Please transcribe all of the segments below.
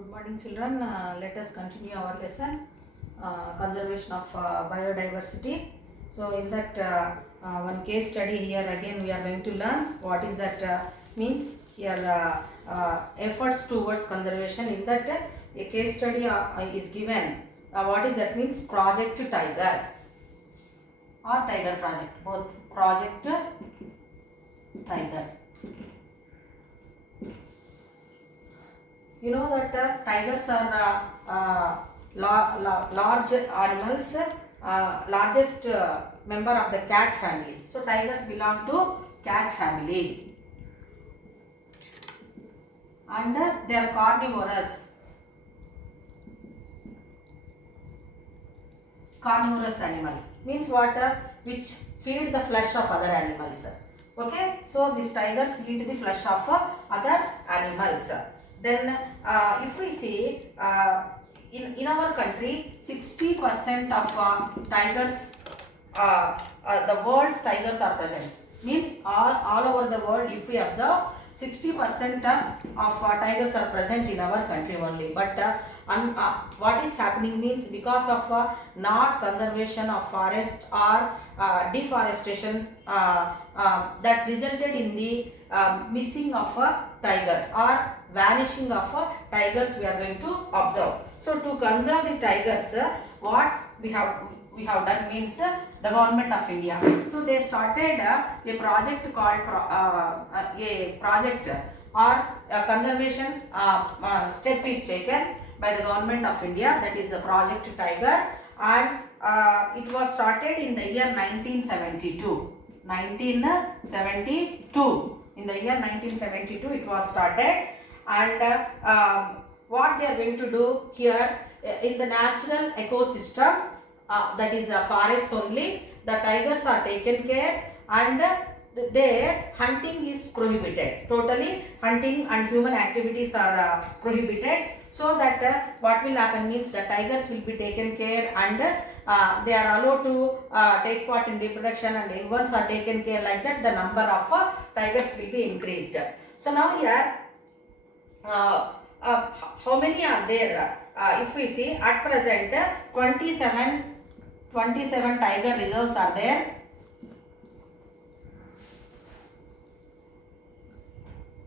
Good morning, children. Let us continue our lesson, conservation of biodiversity. So, in that one case study here again we are going to learn what is that means here efforts towards conservation. In that a case study is given. What is that means? Project Tiger or Tiger Project, both Project Tiger. You know that tigers are large animals, largest member of the cat family. So tigers belong to cat family, and they are carnivorous. Carnivorous animals means what? Which feed the flesh of other animals. Okay, so these tigers eat the flesh of other animals. Then if we see in our country 60% of tigers, the world's tigers are present. Means all over the world, if we observe 60% of tigers are present in our country only. But what is happening means because of not conservation of forest or deforestation that resulted in the missing of tigers or vanishing of tigers we are going to observe. So to conserve the tigers, what we have done means the government of India. So they started a project called a project or a conservation step is taken by the government of India, that is the Project Tiger, and it was started in the year 1972. 1972. In the year 1972 it was started, and what they are going to do here in the natural ecosystem, that is forest only, the tigers are taken care, and their hunting is prohibited. Totally hunting and human activities are prohibited, so that what will happen means the tigers will be taken care, and they are allowed to take part in reproduction, and young ones are taken care. Like that the number of tigers will be increased. So now here how many are there? If we see at present 27 tiger reserves are there.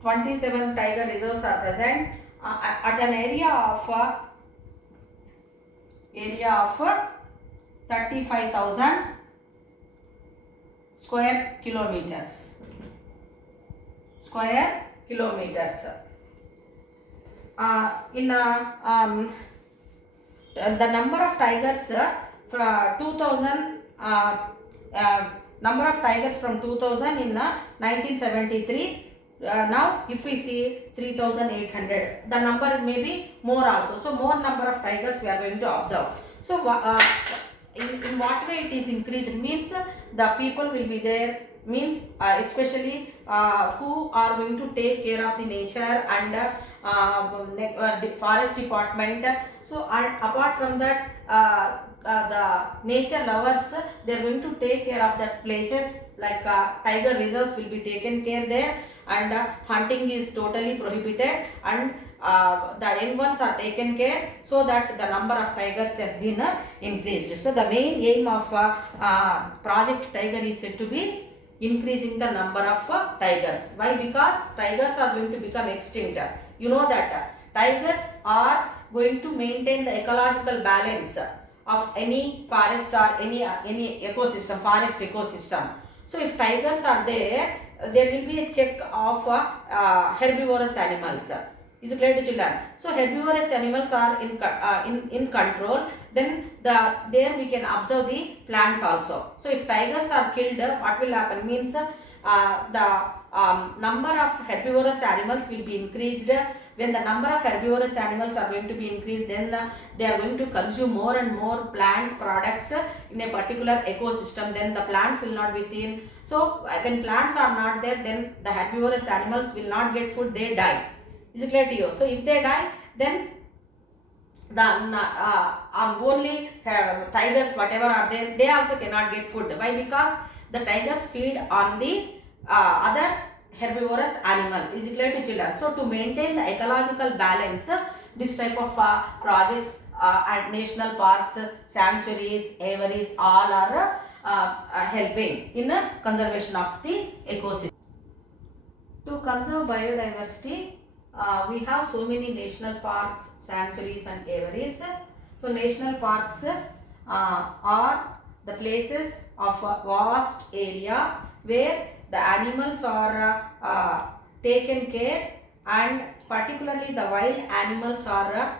27 tiger reserves are present at an area of 35,000 square kilometers. The number of tigers number of tigers from 2000 in 1973. Now if we see 3,800, the number may be more also. So more number of tigers we are going to observe. So in what way it is increased means the people will be there, means especially who are going to take care of the nature and forest department. So apart from that the nature lovers, they are going to take care of that places, like tiger reserves will be taken care there, and hunting is totally prohibited, and the young ones are taken care, so that the number of tigers has been increased. So the main aim of Project Tiger is said to be increasing the number of tigers. Why? Because tigers are going to become extinct. You know that tigers are going to maintain the ecological balance of any forest or any ecosystem, forest ecosystem. So if tigers are there, there will be a check of herbivorous animals. Is it clear to children? So herbivorous animals are in control. Then there we can observe the plants also. So if tigers are killed, what will happen means the number of herbivorous animals will be increased. When the number of herbivorous animals are going to be increased, then they are going to consume more and more plant products in a particular ecosystem. Then the plants will not be seen. So when plants are not there, then the herbivorous animals will not get food, they die. Is it clear to you? So if they die, then the only tigers whatever are there, they also cannot get food. Why? Because the tigers feed on the other herbivorous animals is equal to children. So to maintain the ecological balance, this type of projects at national parks, sanctuaries, aviaries, all are helping in conservation of the ecosystem. To conserve biodiversity, we have so many national parks, sanctuaries and aviaries. So national parks are the places of a vast area where the animals are taken care, and particularly the wild animals are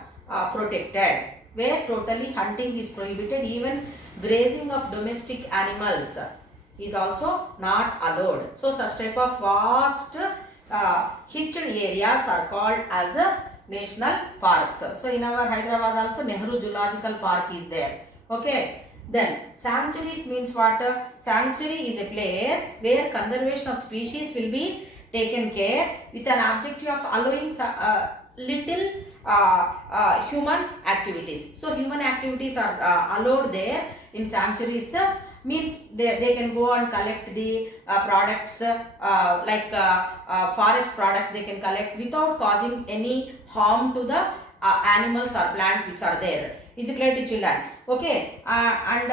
protected, where totally hunting is prohibited. Even grazing of domestic animals is also not allowed. So such type of vast hitched areas are called as national parks. So in our Hyderabad also Nehru Zoological Park is there. Okay. Then sanctuaries means what? Sanctuary is a place where conservation of species will be taken care with an objective of allowing little human activities. So human activities are allowed there in sanctuaries. Means they can go and collect the products like forest products they can collect without causing any harm to the animals or plants which are there. Is equal to children. Okay, and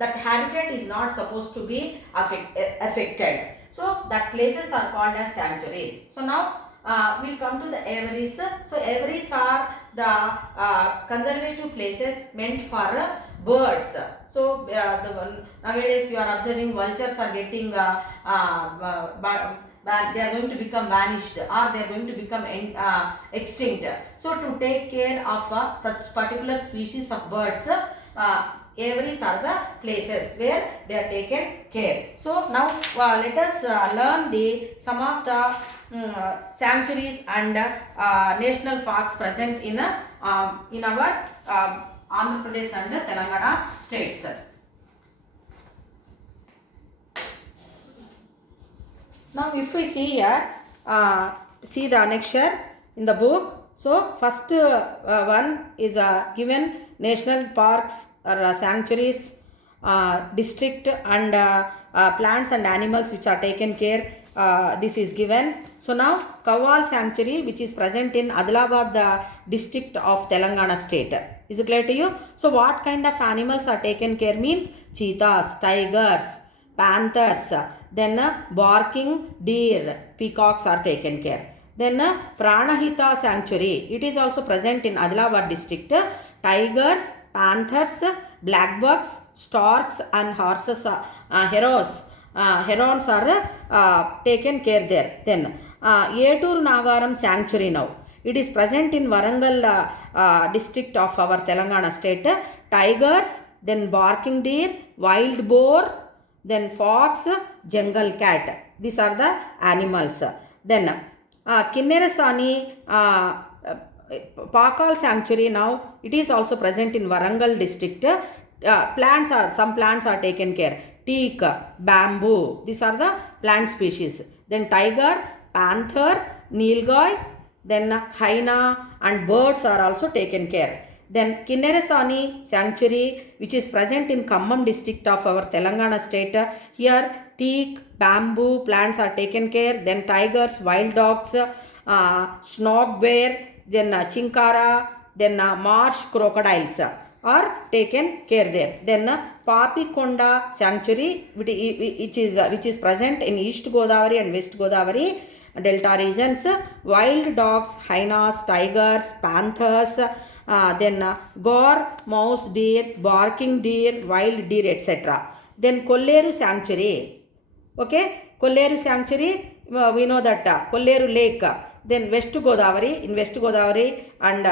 that habitat is not supposed to be affected. So that places are called as sanctuaries. So now we'll come to the aviaries. So aviaries are the conservative places meant for birds. So nowadays you are observing vultures are getting they are going to become vanished, or they are going to become extinct. So to take care of such particular species of birds, aviaries are the places where they are taken care. So now let us learn some of the sanctuaries and national parks present in our Andhra Pradesh and Telangana states. Now if we see here, see the annexure in the book. So first one is given national parks or sanctuaries, district and plants and animals which are taken care. This is given. So now Kawal Sanctuary, which is present in Adilabad, the district of Telangana state. Is it clear to you? So what kind of animals are taken care means cheetahs, tigers, panthers, then barking deer, peacocks are taken care. Then Pranahita Sanctuary, it is also present in Adilabad district. Tigers, panthers, blackbucks, storks and horses, herons are taken care there. Then Yetur Nagaram Sanctuary now. It is present in Warangal district of our Telangana state. Tigers, then barking deer, wild boar, then fox, jungle cat. These are the animals. Then Kinnerasani Pakal Sanctuary now. It is also present in Warangal district. Some plants are taken care. Teak, bamboo. These are the plant species. Then tiger, panther, nilgai, then hyena and birds are also taken care. Then Kinnerasani Sanctuary, which is present in Khammam district of our Telangana state. Here teak, bamboo plants are taken care. Then tigers, wild dogs, snog bear, then chinkara, then marsh crocodiles are taken care there. Then Papikonda Sanctuary, which is present in East Godavari and West Godavari delta regions. Wild dogs, hyenas, tigers, panthers, then gore, mouse deer, barking deer, wild deer, etc. Then Kolleru Sanctuary. Okay, Kolleru Sanctuary, we know that Kolleru Lake. Then West Godavari, in West Godavari and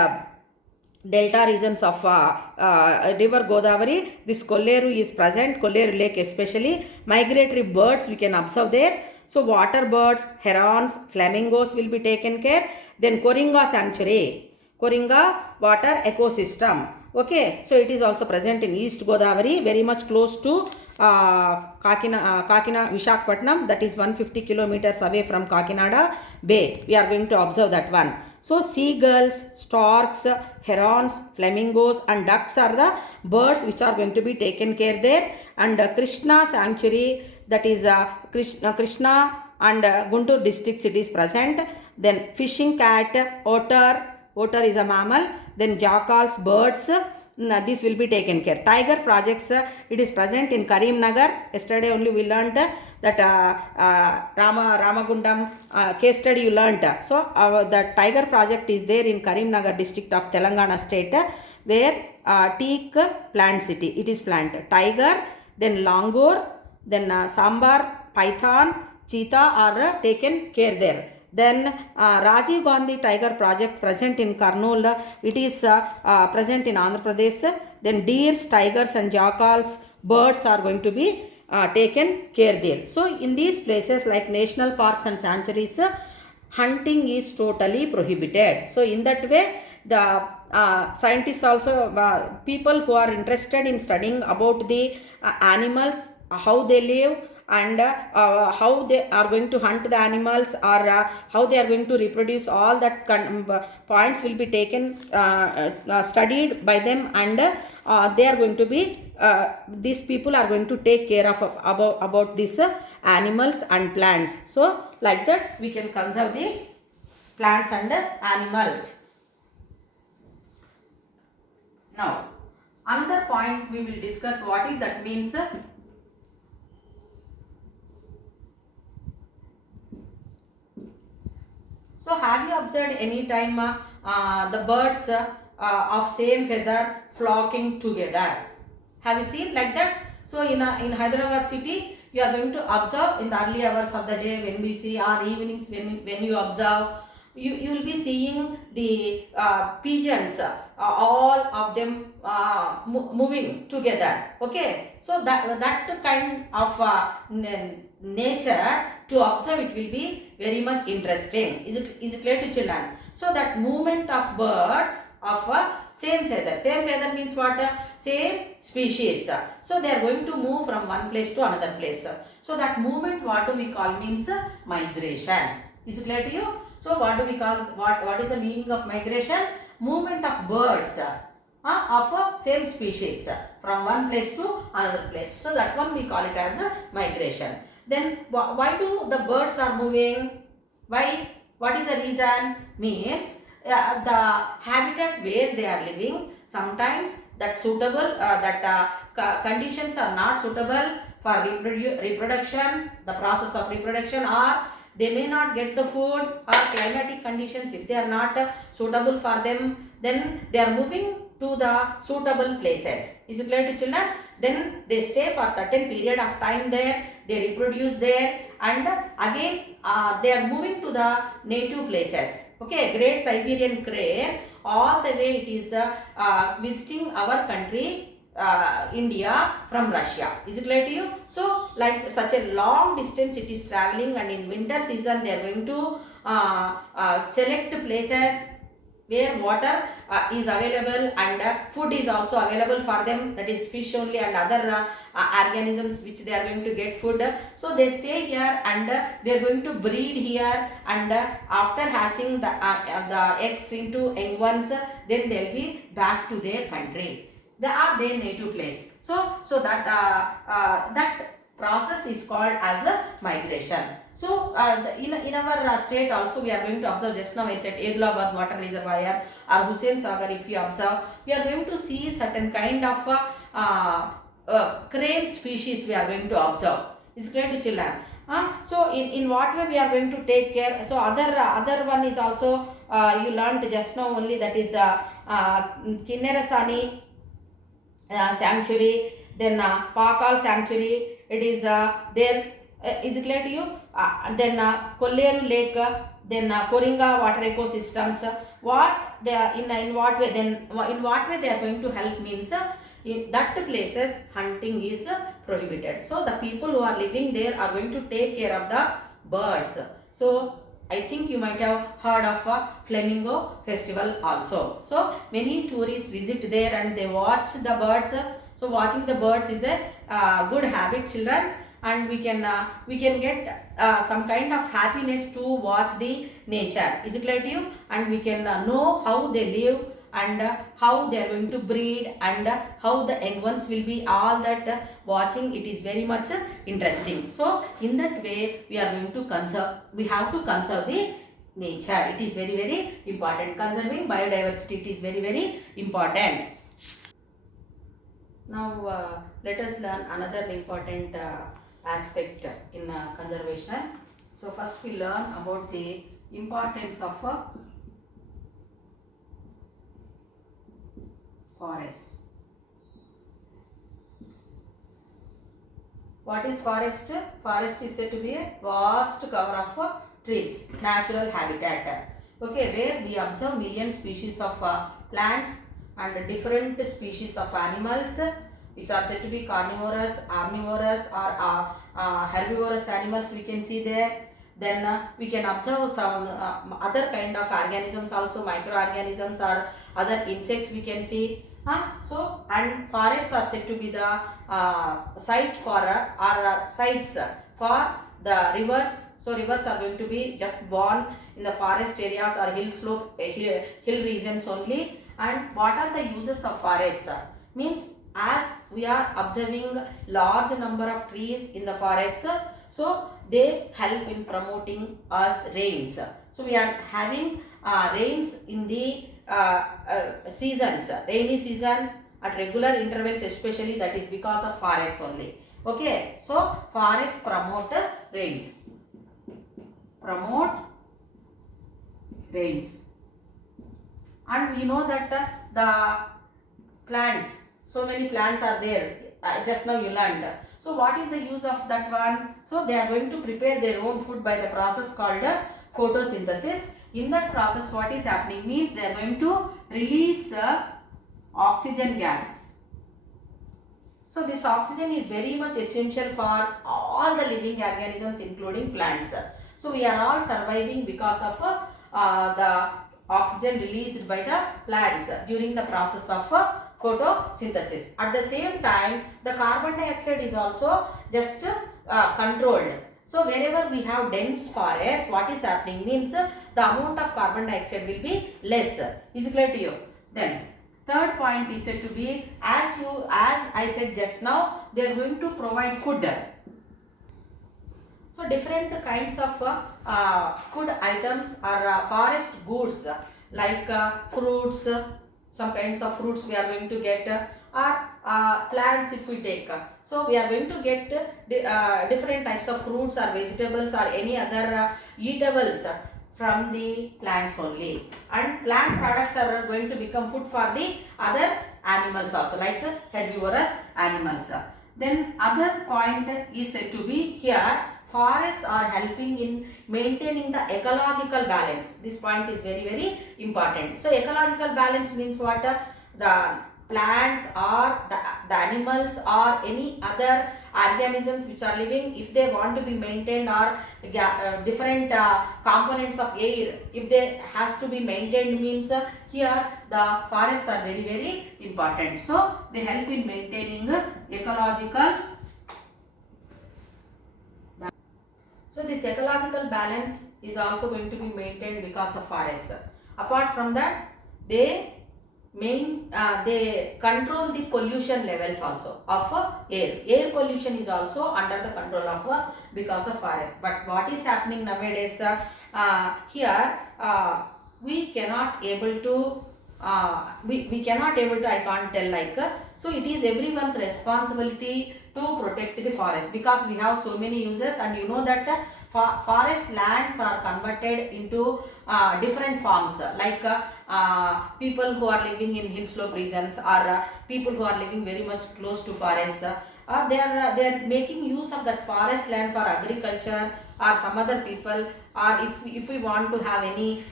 delta regions of river Godavari, this Kolleru is present, Kolleru Lake especially. Migratory birds we can observe there. So water birds, herons, flamingos will be taken care. Then Koringa Sanctuary, Koringa water ecosystem. Okay, so it is also present in East Godavari, very much close to Kakina Visakhapatnam, that is 150 kilometers away from Kakinada Bay. We are going to observe that one. So seagulls, storks, herons, flamingos and ducks are the birds which are going to be taken care there. And Krishna Sanctuary, that is Krishna and Guntur districts it is present. Then fishing cat, otter is a mammal. Then jackals, birds. This will be taken care. Tiger projects, it is present in Karimnagar. Yesterday only we learnt that Ramagundam case study you learnt. So the tiger project is there in Karimnagar district of Telangana state, where teak plant city. It is planted. Tiger, then langur, then sambar, python, cheetah are taken care there. Then Rajiv Gandhi Tiger Project present in Kurnool. It is present in Andhra Pradesh. Then deers, tigers and jackals, birds are going to be taken care there. So in these places like national parks and sanctuaries, hunting is totally prohibited. So in that way, the scientists also, people who are interested in studying about the animals, how they live, and how they are going to hunt the animals, or how they are going to reproduce, all that points will be taken, studied by them, and they are going to be, these people are going to take care of about these animals and plants. So like that we can conserve the plants and animals. Now another point we will discuss, what is that means. So have you observed any time the birds of same feather flocking together? Have you seen like that? So in Hyderabad city, you are going to observe in the early hours of the day when we see, or evenings when you observe, you will be seeing the pigeons, all of them moving together. Okay, so that kind of nature to observe, it will be very much interesting. Is it clear to children? So that movement of birds of same feather means what? Same species. So they are going to move from one place to another place. So that movement, what do we call, means migration. Is it clear to you? So what do we call, what is the meaning of migration? Movement of birds of same species from one place to another place. So that one we call it as migration. Then why do the birds are moving? Why? What is the reason? Means the habitat where they are living, sometimes that suitable, conditions are not suitable for reproduction, the process of reproduction, or they may not get the food, or climatic conditions, if they are not suitable for them, then they are moving to the suitable places. Is it clear to children? Then they stay for certain period of time there, they reproduce there, and again they are moving to the native places. Okay, great Siberian crane, all the way it is visiting our country, India from Russia. Is it clear to you? So like such a long distance it is traveling, and in winter season they are going to select places where water is available, and food is also available for them, that is fish only and other organisms which they are going to get food. So they stay here, and they are going to breed here, and after hatching the eggs into young ones, then they will be back to their country. They are their native place. So that that process is called as a migration. So in our state also we are going to observe, just now I said Edulabad water reservoir or Hussain Sagar, if you observe, we are going to see certain kind of crane species we are going to observe. Is clear to children? So in what way we are going to take care? So other one is also you learned just now only, that is Kinnerasani sanctuary, then Pakal sanctuary, it is there. Is it clear to you? Then Kolleru lake, then Koringa water ecosystems. What they are in what way? Then in what way they are going to help means in that places hunting is prohibited. So the people who are living there are going to take care of the birds. So I think you might have heard of Flamingo Festival also. So many tourists visit there and they watch the birds. So watching the birds is a good habit, children, and we can get some kind of happiness to watch the nature. Is it clear to you? And we can know how they live, and how they are going to breed and how the young ones will be, all that watching it is very much interesting. So in that way we are going to conserve, we have to conserve the nature. It is very very important. Conserving biodiversity, it is very very important. Now let us learn another important aspect in conservation. So first we learn about the importance of forest. What is forest? Forest is said to be a vast cover of trees, natural habitat. Okay, where we observe million species of plants and different species of animals which are said to be carnivorous, omnivorous or herbivorous animals we can see there. Then we can observe some other kind of organisms also, microorganisms or other insects we can see. So and forests are said to be the site for sites for the rivers. So rivers are going to be just born in the forest areas or hill slope, hill regions only. And what are the uses of forests? Means as we are observing large number of trees in the forest, so they help in promoting us rains. So we are having rains in the seasons, rainy season at regular intervals, especially that is because of forests only. Okay, so forests promote rains, promote rains. And we know that the plants, so many plants are there, just now you learned. So what is the use of that one? So they are going to prepare their own food by the process called photosynthesis. In that process what is happening means they are going to release oxygen gas. So this oxygen is very much essential for all the living organisms including plants. So we are all surviving because of the oxygen released by the plants during the process of photosynthesis. At the same time the carbon dioxide is also just controlled. So wherever we have dense forest, what is happening means the amount of carbon dioxide will be less. Is it clear to you? Then third point is said to be, as I said just now, they are going to provide food. So different kinds of food items are forest goods, like fruits, some kinds of fruits we are going to get, or plants if we take. So we are going to get different types of fruits or vegetables or any other eatables from the plants only. And plant products are going to become food for the other animals also, like herbivorous animals. Then other point is said to be here, forests are helping in maintaining the ecological balance. This point is very very important. So ecological balance means what? The plants or the animals or any other organisms which are living, if they want to be maintained, or different components of air, if they has to be maintained means here the forests are very very important. So they help in maintaining ecological. So this ecological balance is also going to be maintained because of forests. Apart from that, they control the pollution levels also of air. Air pollution is also under the control of because of forests. But what is happening nowadays? Here we cannot able to. We cannot able to, I can't tell, like so it is everyone's responsibility to protect the forest, because we have so many uses. And you know that forest lands are converted into different forms, like people who are living in hill slope regions, or people who are living very much close to forests, they are making use of that forest land for agriculture, or some other people, or if we want to have any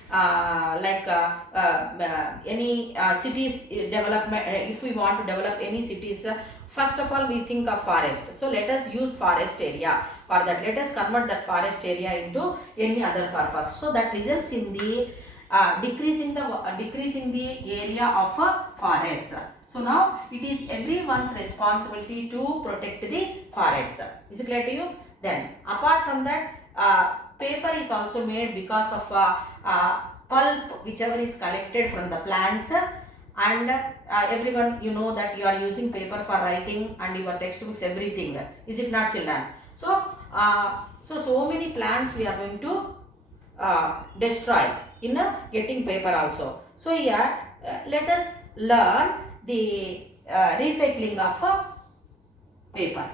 any cities development, if we want to develop any cities, first of all we think of forest. So let us use forest area for that. Let us convert that forest area into any other purpose. So that results in the decreasing the area of a forest. So now it is everyone's responsibility to protect the forest. Is it clear to you? Then apart from that, paper is also made because of pulp whichever is collected from the plants, and everyone, you know that you are using paper for writing and your textbooks, everything. Is it not, children? So so many plants we are going to destroy in getting paper also. So here let us learn the recycling of paper.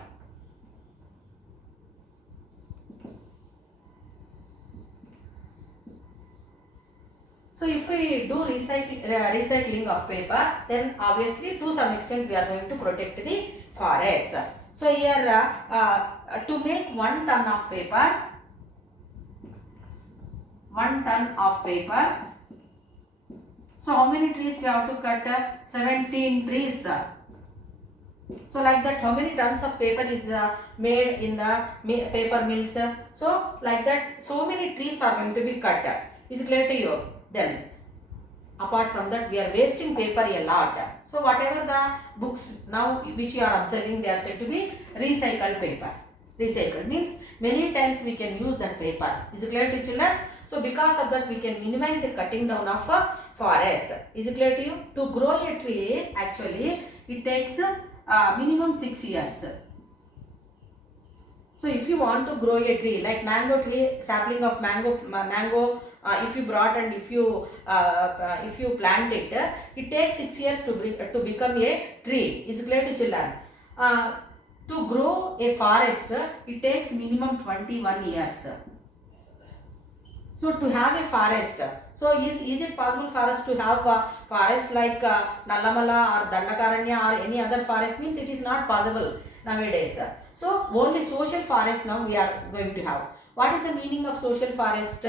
So if we do recycling of paper, then obviously to some extent we are going to protect the forest. So here to make 1 ton of paper, 1 ton of paper. So how many trees we have to cut? 17 trees. So like that, how many tons of paper is made in the paper mills? So like that, so many trees are going to be cut. Is it clear to you? Then apart from that, we are wasting paper a lot. So whatever the books now which you are observing, they are said to be recycled paper. Recycled means many times we can use that paper. Is it clear to children? So because of that, we can minimize the cutting down of forest. Is it clear to you? To grow a tree, actually it takes minimum 6 years. So if you want to grow a tree like mango tree, sapling of mango, if you brought and if you plant it, it takes 6 years to become a tree. Is clear to children? To grow a forest, it takes minimum 21 years. So to have a forest, so is it possible for us to have a forest like Nallamala or Dandakaranya or any other forest? Means it is not possible nowadays. So only social forest now we are going to have. What is the meaning of social forest?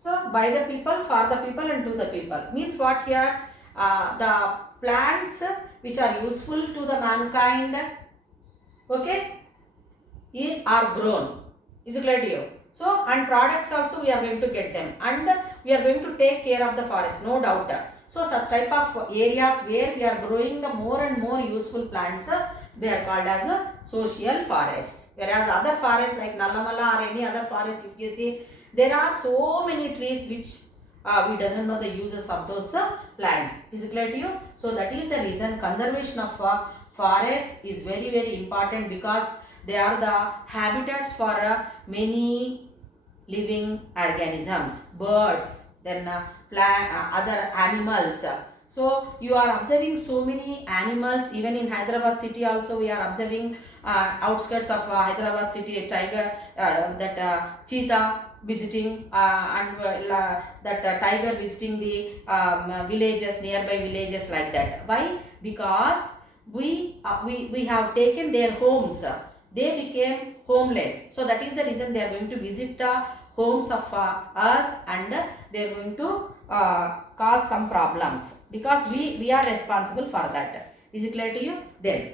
So by the people, for the people and to the people. Means what here? The plants which are useful to the mankind, okay, are grown. Is it clear to you? So and products also we are going to get them, and we are going to take care of the forest, no doubt. So such type of areas where we are growing the more and more useful plants, they are called as a social forests. Whereas other forests like Nallamala or any other forest, if you see, there are so many trees which we doesn't know the uses of those plants. Is it clear to you? So that is the reason conservation of forest is very very important, because they are the habitats for many living organisms, birds, then other animals. So you are observing so many animals. Even in Hyderabad city also we are observing outskirts of Hyderabad city, a tiger, that cheetah visiting, and that tiger visiting the villages, nearby villages, like that. Why? Because we have taken their homes. They became homeless. So that is the reason they are going to visit the homes of us, and they are going to cause some problems, because we are responsible for that. Is it clear to you? Then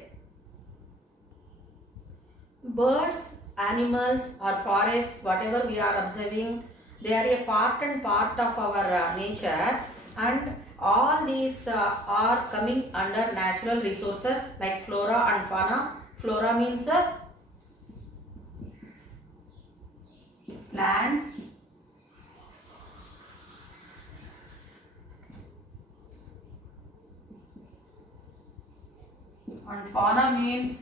birds, animals or forests, whatever we are observing, they are a part and part of our nature, and all these are coming under natural resources like flora and fauna. Flora means plants, and fauna means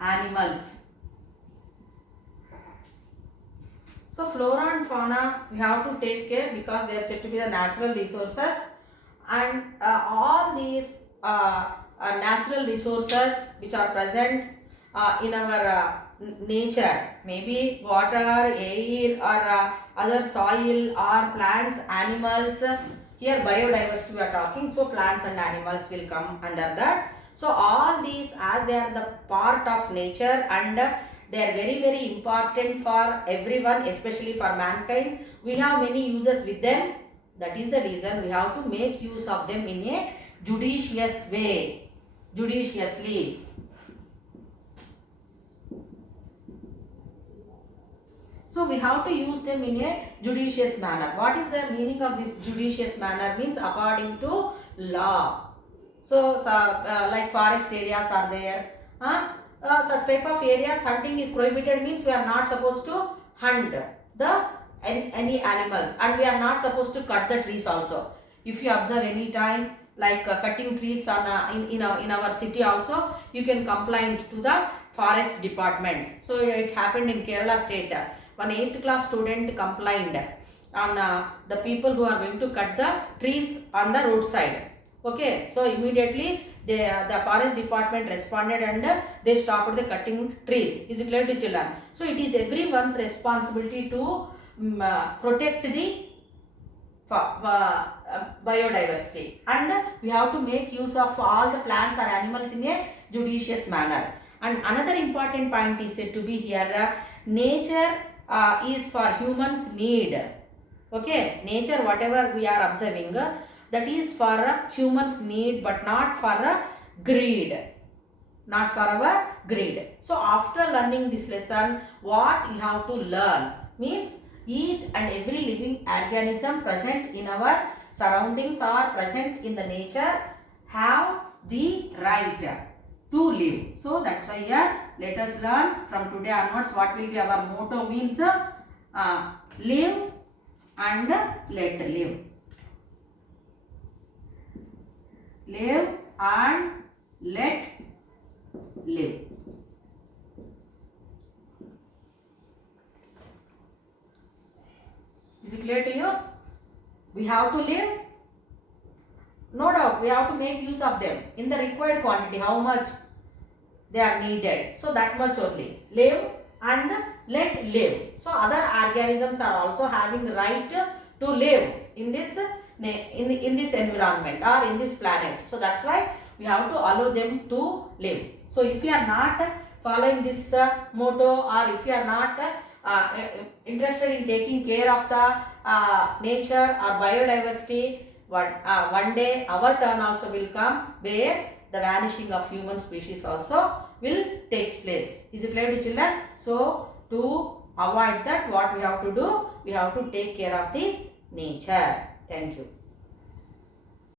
animals. So flora and fauna we have to take care, because they are said to be the natural resources, and all these natural resources which are present in our nature, maybe water, air, or other soil, or plants, animals. Here biodiversity we are talking, so plants and animals will come under that. So all these, as they are the part of nature, and they are very very important for everyone, especially for mankind. We have many uses with them. That is the reason we have to make use of them in a judicious way, judiciously. So we have to use them in a judicious manner. What is the meaning of this judicious manner? Means according to law. So like forest areas are there. such type of areas hunting is prohibited, means we are not supposed to hunt the any animals, and we are not supposed to cut the trees also. If you observe any time like cutting trees on in our city also, you can complain to the forest departments. So it happened in Kerala state. One 8th class student complained on the people who are going to cut the trees on the roadside. Okay, so immediately the forest department responded and they stopped the cutting trees. Is it clear to children? So it is everyone's responsibility to protect the biodiversity, and we have to make use of all the plants or animals in a judicious manner. And another important point is said to be here, nature is for humans need. Okay, nature whatever we are observing, that is for humans need, but not for greed, not for our greed. So after learning this lesson, what you have to learn means each and every living organism present in our surroundings or present in the nature have the right to live. So that's why here let us learn from today onwards what will be our motto, means live and let live. Live and let live. Is it clear to you? We have to live. No doubt, we have to make use of them in the required quantity, how much they are needed. So that much only. Live and let live. So other organisms are also having the right to live in this in this environment or in this planet. So that's why we have to allow them to live. So if you are not following this motto, or if you are not interested in taking care of the nature or biodiversity, one day our turn also will come where the vanishing of human species also will take place. Is it clear to children? So to avoid that, what we have to do, we have to take care of the nature. Thank you.